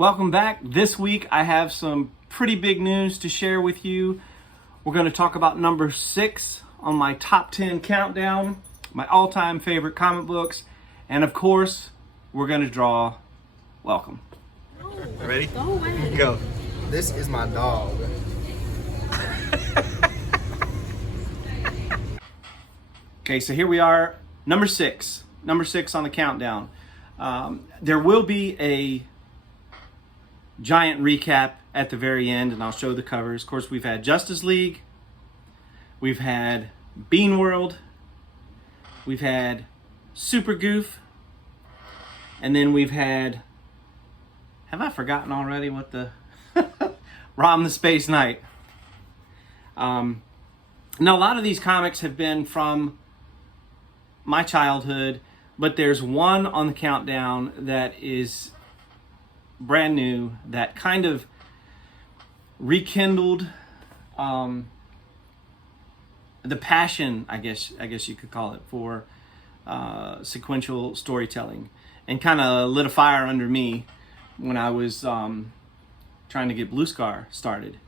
Welcome back. This week I have some pretty big news to share with you. We're going to talk about number 6 on my top 10 countdown, my all-time favorite comic books, and of course, we're going to draw Welcome. Ready? Go away. Go. This is my dog. Okay, so here we are, number 6 on the countdown. There will be a giant recap at the very end, and I'll show the covers. Of course, we've had Justice League, we've had Bean World, we've had Super Goof, and then we've had, have I forgotten already what the, Rom the Space Knight. Now, a lot of these comics have been from my childhood, but there's one on the countdown that is brand new, that kind of rekindled the passion, I guess you could call it, for sequential storytelling, and kind of lit a fire under me when I was trying to get Blue Scar started.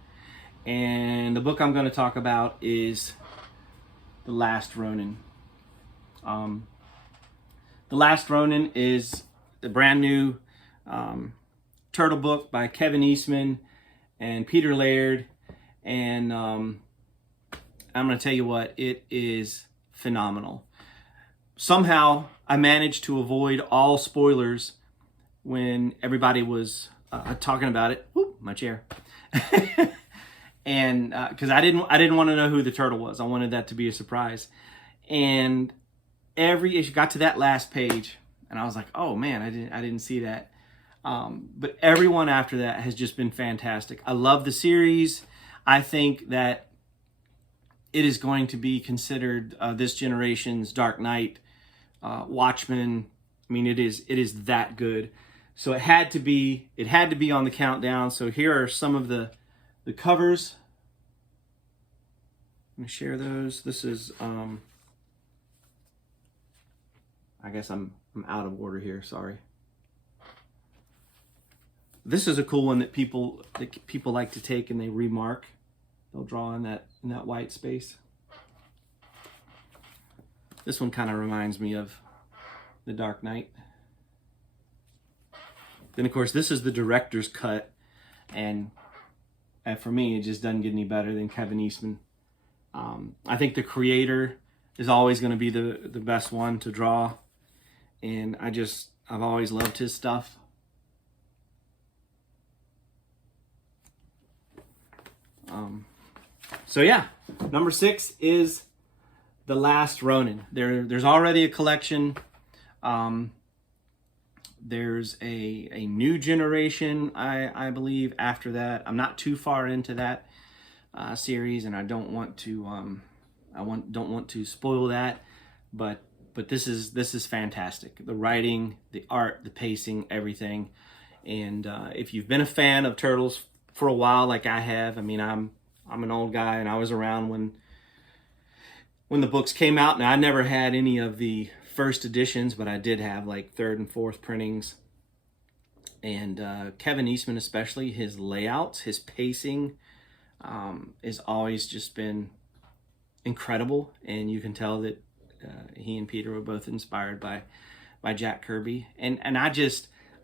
And the book I'm going to talk about is The Last Ronin. The Last Ronin is the brand new Turtle book by Kevin Eastman and Peter Laird, and I'm going to tell you what, it is phenomenal. Somehow I managed to avoid all spoilers when everybody was talking about it. Whoop, my chair. And because I didn't want to know who the turtle was. I wanted that to be a surprise. And every issue got to that last page, and I was like, oh man, I didn't see that. But everyone after that has just been fantastic. I love the series. I think that it is going to be considered this generation's Dark Knight, Watchmen. I mean, it is that good. So it had to be on the countdown. So here are some of the covers. Let me share those. This is I guess I'm out of order here, sorry. This is a cool one that people like to take and they remark. They'll draw in that white space. This one kind of reminds me of The Dark Knight. Then of course this is the director's cut, and for me it just doesn't get any better than Kevin Eastman. I think the creator is always going to be the best one to draw, and I've always loved his stuff. So yeah, number 6 is The Last Ronin. There's already a collection. There's a new generation, I believe, after that. I'm not too far into that series, and I don't want to spoil that. But this is fantastic. The writing, the art, the pacing, everything. And if you've been a fan of Turtles for a while, like I have, I mean, I'm an old guy, and I was around when the books came out, and I never had any of the first editions, but I did have like 3rd and 4th printings. And Kevin Eastman, especially, his layouts, his pacing, has always just been incredible, and you can tell that he and Peter were both inspired by Jack Kirby, and I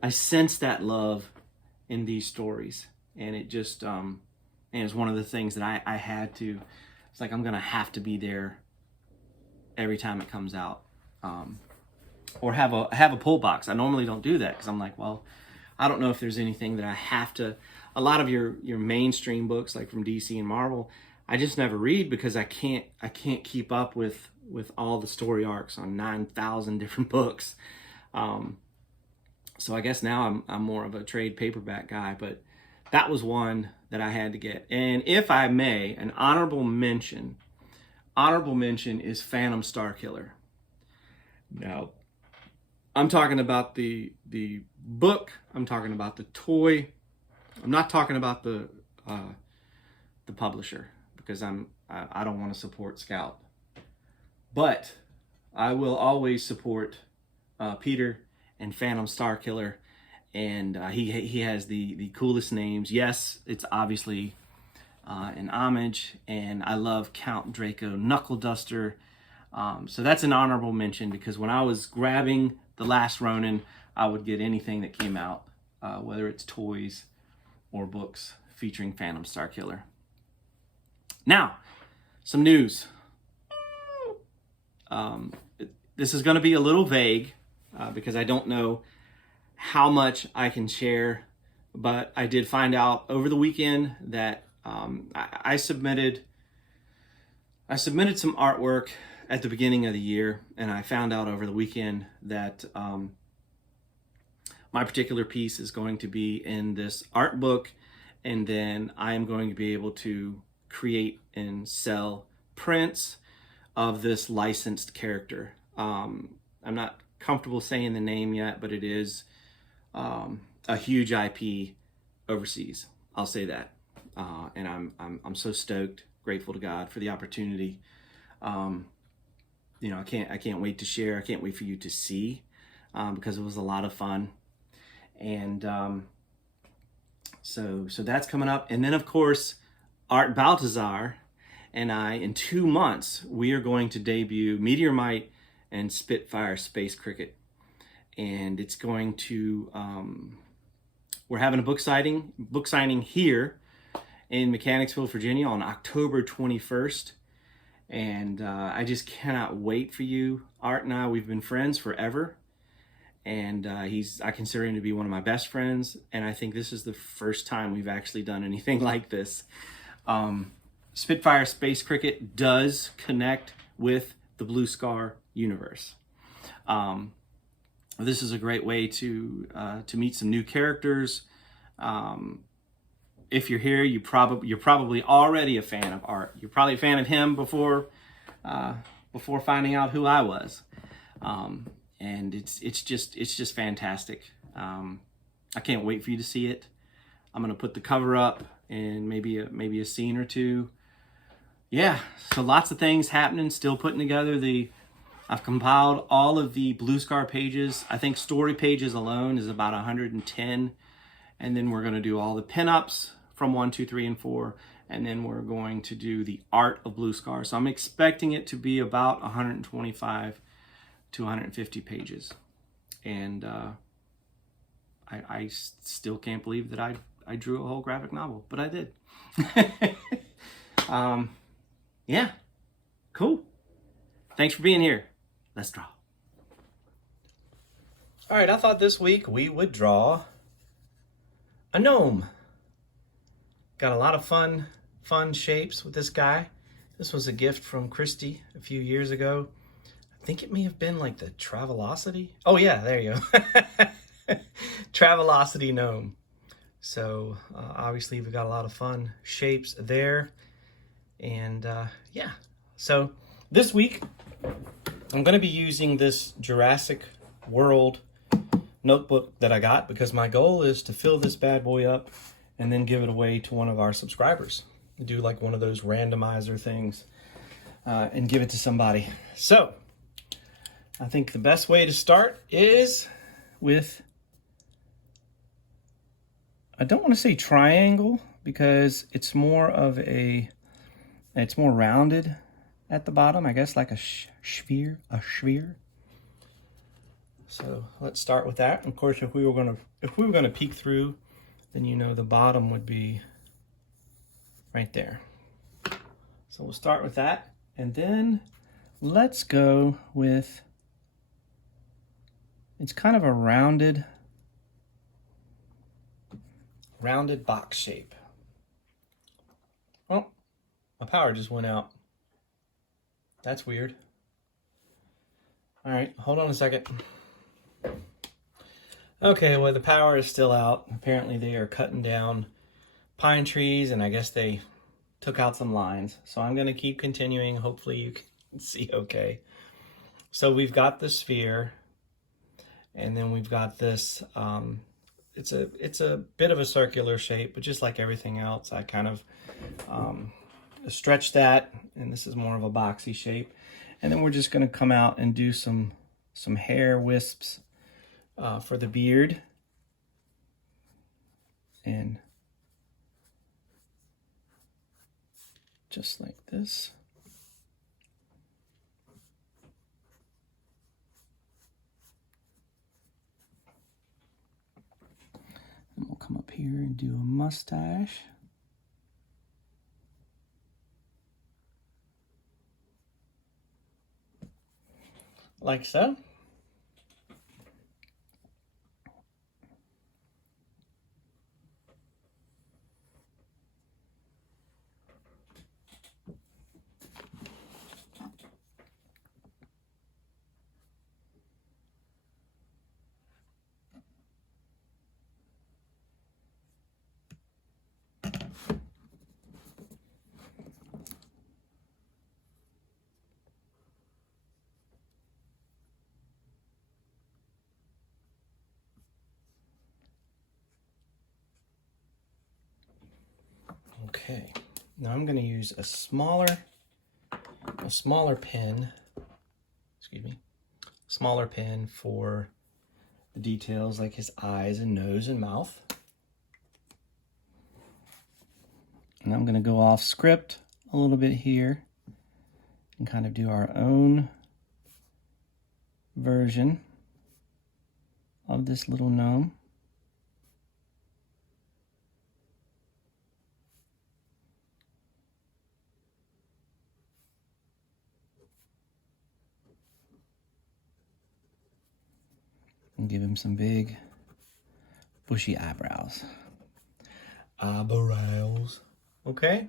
sense that love in these stories, and it just and it's one of the things that I had to. It's like I'm gonna have to be there every time it comes out, or have a pull box. I normally don't do that because I'm like, well, I don't know if there's anything that I have to. A lot of your mainstream books, like from DC and Marvel, I just never read because I can't keep up with all the story arcs on 9,000 different books. So I guess now I'm more of a trade paperback guy, but that was one that I had to get. And if I may, an honorable mention is Phantom Starkiller. Now, I'm talking about the book. I'm talking about the toy. I'm not talking about the publisher, because I don't want to support Scout. But I will always support Peter and Phantom Starkiller and he has the coolest names. Yes, it's obviously an homage, and I love Count Draco Knuckle Duster. So that's an honorable mention, because when I was grabbing The Last Ronin, I would get anything that came out, whether it's toys or books featuring Phantom Starkiller. Now, some news. This is going to be a little vague because I don't know how much I can share, but I did find out over the weekend that I submitted some artwork at the beginning of the year, and I found out over the weekend that my particular piece is going to be in this art book, and then I am going to be able to create and sell prints of this licensed character. I'm not comfortable saying the name yet, but it is a huge IP overseas. I'll say that, and I'm so stoked, grateful to God for the opportunity. You know, I can't wait to share. I can't wait for you to see, because it was a lot of fun, and so that's coming up. And then of course, Art Baltazar and I, in 2 months, we are going to debut Meteor Mite and Spitfire Space Cricket. And it's going to, we're having a book signing here in Mechanicsville, Virginia on October 21st. And I just cannot wait for you. Art and I, we've been friends forever. And I consider him to be one of my best friends. And I think this is the first time we've actually done anything like this. Spitfire Space Cricket does connect with the Blue Scar universe. This is a great way to meet some new characters. If you're here, you're probably already a fan of Art. You're probably a fan of him before finding out who I was, and it's just fantastic. I can't wait for you to see it. I'm gonna put the cover up and maybe a scene or two. Yeah, so lots of things happening. Still putting together I've compiled all of the Blue Scar pages. I think story pages alone is about 110. And then we're going to do all the pinups from 1, 2, 3, and 4. And then we're going to do the art of Blue Scar. So I'm expecting it to be about 125 to 150 pages. And I still can't believe that I drew a whole graphic novel, but I did. Yeah, cool. Thanks for being here. Let's draw. All right, I thought this week we would draw a gnome. Got a lot of fun shapes with this guy. This was a gift from Christy a few years ago. I think it may have been like the Travelocity. Oh yeah, there you go. Travelocity gnome. So obviously we've got a lot of fun shapes there. And yeah, so this week I'm going to be using this Jurassic World notebook that I got, because my goal is to fill this bad boy up and then give it away to one of our subscribers. Do like one of those randomizer things and give it to somebody. So I think the best way to start is with, I don't want to say triangle, because it's more rounded at the bottom, I guess, like a sphere. So let's start with that. Of course, if we were gonna peek through, then you know the bottom would be right there. So we'll start with that, and then let's go with, it's kind of a rounded box shape. Oh, my power just went out. That's weird. All right, hold on a second. Okay, well, the power is still out. Apparently they are cutting down pine trees, and I guess they took out some lines. So I'm gonna keep continuing. Hopefully you can see okay. So we've got the sphere, and then we've got this, it's a bit of a circular shape, but just like everything else, I kind of stretch that, and this is more of a boxy shape. And then we're just gonna come out and do some hair wisps for the beard. And just like this. And we'll come up here and do a mustache. Like so. Okay, now I'm going to use a smaller pen, smaller pen for the details like his eyes and nose and mouth. And I'm going to go off script a little bit here and kind of do our own version of this little gnome. And give him some big bushy eyebrows. Okay.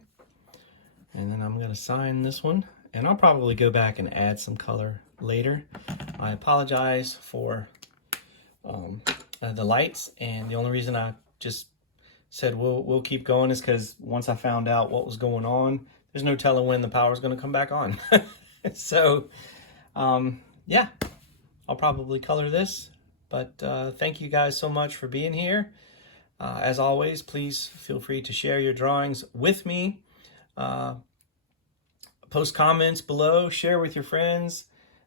And then I'm going to sign this one. And I'll probably go back and add some color later. I apologize for the lights. And the only reason I just said we'll keep going is because once I found out what was going on, there's no telling when the power's going to come back on. So, yeah, I'll probably color this. But thank you guys so much for being here. As always, please feel free to share your drawings with me. Post comments below, share with your friends.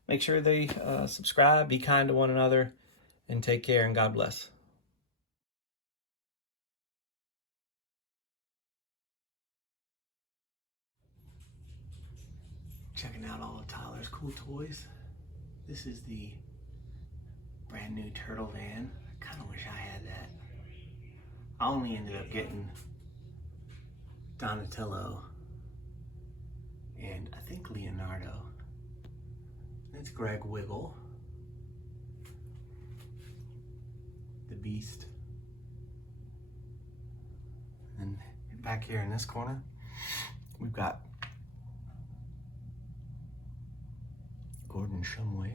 Make sure they subscribe, be kind to one another, and take care, and God bless. Checking out all of Tyler's cool toys. This is the brand new turtle van. I kind of wish I had that. I only ended up getting Donatello and I think Leonardo. That's Greg Wiggle, the Beast. And back here in this corner, we've got Gordon Shumway.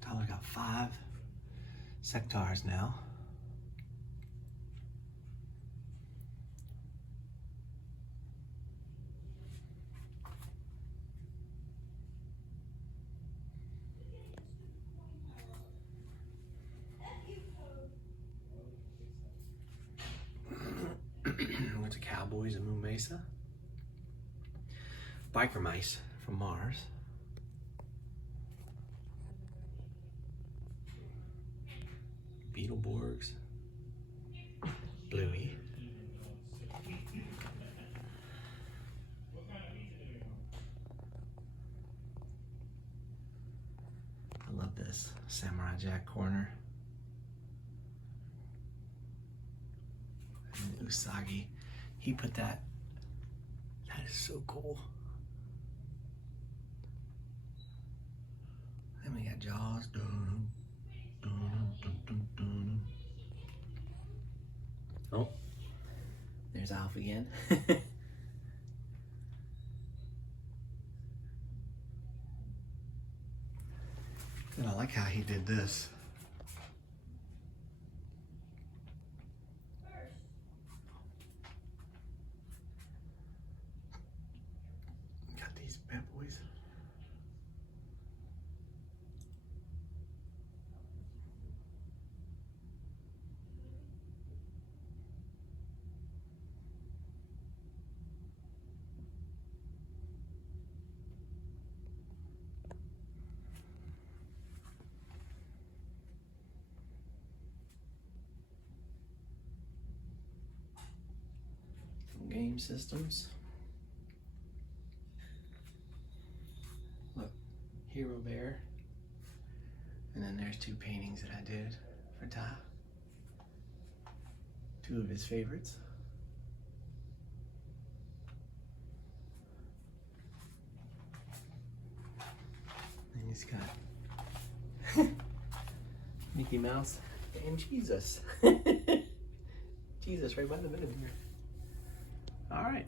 Tyler got 5 sectars now. Went to Cowboys in Moon Mesa. Biker mice from Mars. Beetleborgs. Bluey. I love this Samurai Jack corner. And Usagi, he put that. That is so cool. Then we got Jaws. Dun, dun, dun, dun, dun. Oh, there's Alf again. And I like how he did this. Got these bad boys. game systems. Look, Hero Bear. And then there's two paintings that I did for Ty. Two of his favorites. And he's got Mickey Mouse and Jesus. Jesus right by the middle here. All right.